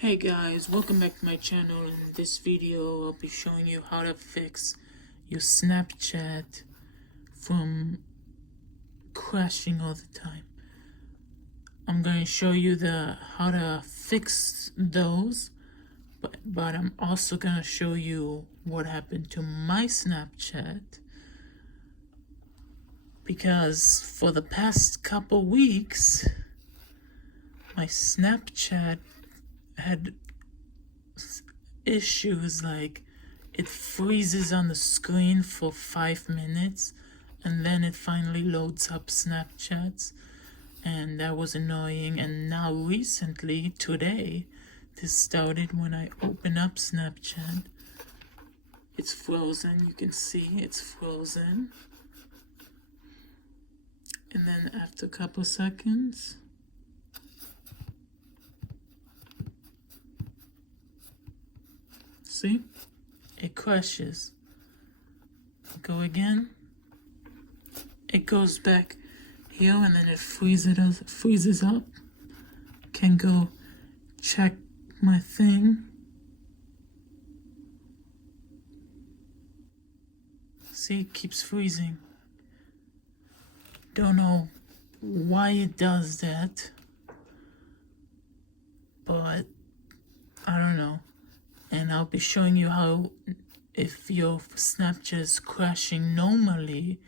Hey guys, welcome back to my channel. In this video I'll be showing you how to fix your Snapchat from crashing all the time. I'm going to show you how to fix those, but I'm also going to show you what happened to my Snapchat, because for the past couple weeks my Snapchat had issues like it freezes on the screen for 5 minutes and then it finally loads up Snapchats, and that was annoying. And now recently, today, this started when I open up Snapchat. It's frozen, you can see it's frozen. And then after a couple seconds, see? It crashes. Go again. It goes back here and then it freezes up. Can go check my thing. See, it keeps freezing. Don't know why it does that, but I don't know. And I'll be showing you how, if your Snapchat is crashing normally,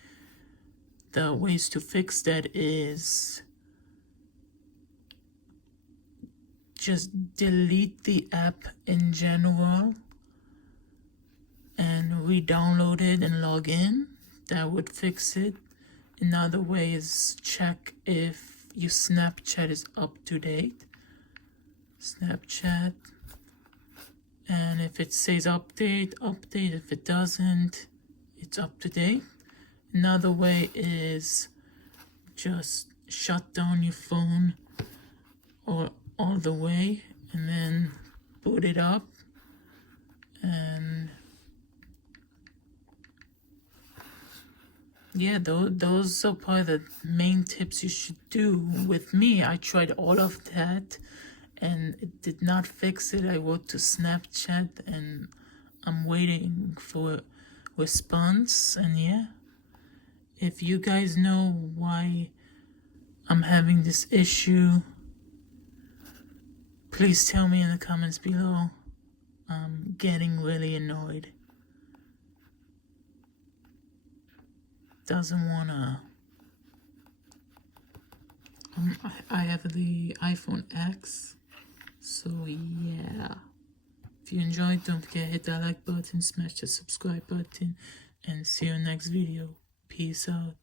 the ways to fix that is just delete the app in general and re-download it and log in. That would fix it. Another way is check if your Snapchat is up to date. Snapchat. And if it says update. If it doesn't, it's up to date. Another way is just shut down your phone or all the way and then boot it up. And yeah, those are probably the main tips you should do. With me, I tried all of that and it did not fix it. I wrote to Snapchat and I'm waiting for a response. And yeah, if you guys know why I'm having this issue, please tell me in the comments below. I'm getting really annoyed. Doesn't wanna. I have the iPhone X, so yeah. If you enjoyed, don't forget to hit that like button, smash the subscribe button, and see you in the next video. Peace out.